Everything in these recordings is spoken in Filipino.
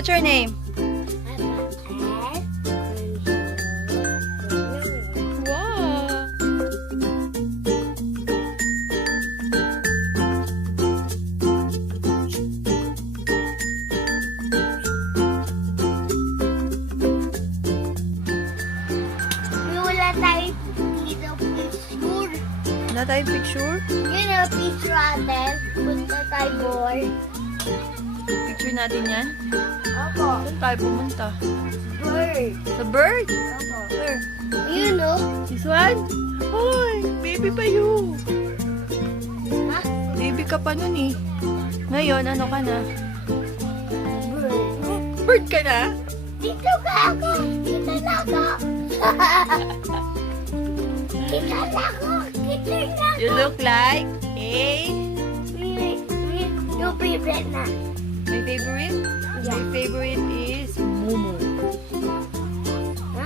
What's your name? Wow. Wala tayong dito picture. Wala tayong picture? Yun ang picture natin. Punta tayo board. Picture natin yan? Opo. Saan tayo pumunta? Bird. Sa bird? Opo. Where? Ayun o. This one? Hoy, baby pa you. Ha? Baby ka pa nun eh. Ngayon, ano ka na? Bird. Bird ka na? Dito ka ako. Dito na ako. Dito na ako. Dito na ako. You look like a... Yung favorite na. My favorite? Yeah. My favorite is Momo. Ha?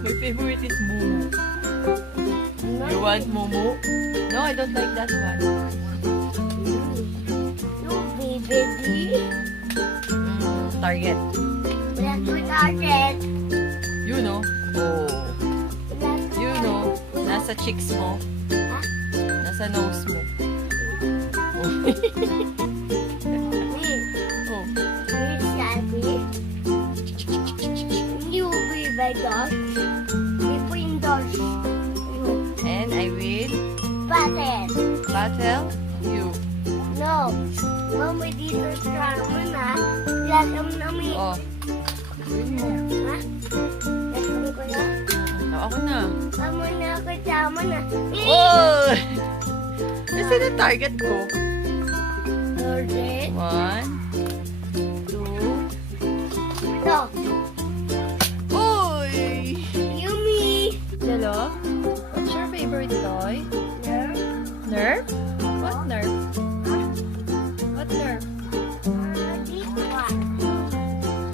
My favorite is Momo. You want Momo? No, I don't like that one. Yung baby. Target. Wala ko target. You know. Oh. Wala ko You know. Nasa cheeks mo. Ha? Nasa nose mo. Oh. Oh. You be my dog. Ipo yung dog. And I will Patent. battle you. No. Mama dito sa naman ha. Lasam namin. Oh. Gawin mo. Ha? Lasam ko na. Ako na. Mama na ako sama na. Oh! Kasi na target ko. Target. 1, 2. No. Oy! Yummy. Lalo, what's your favorite toy? Nerf. Nerf? What Nerf? What Nerf? This one.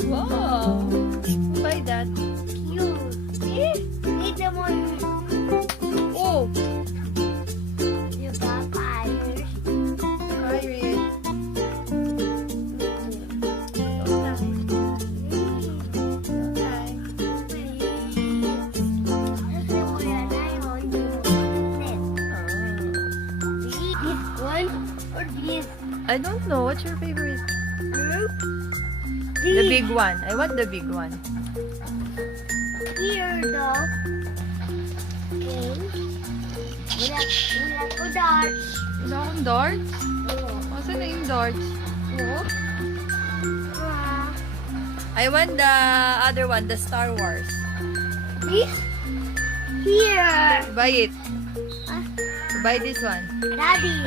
Wow! Who buy that? Cute. Eh? Dito mo. Oh! Diba, fires? Pirate. Don't die. Don't die. Kasi wala na yun. This one or this? I don't know. What's your favorite? Nerf? The big one. I want the big one. Here though. Okay. Wala ko darts. Wala akong darts. Oh. Asan na yung darts? No. Ah. I want the other one, the Star Wars. This? Here. Buy it. Ah. Buy this one. Daddy.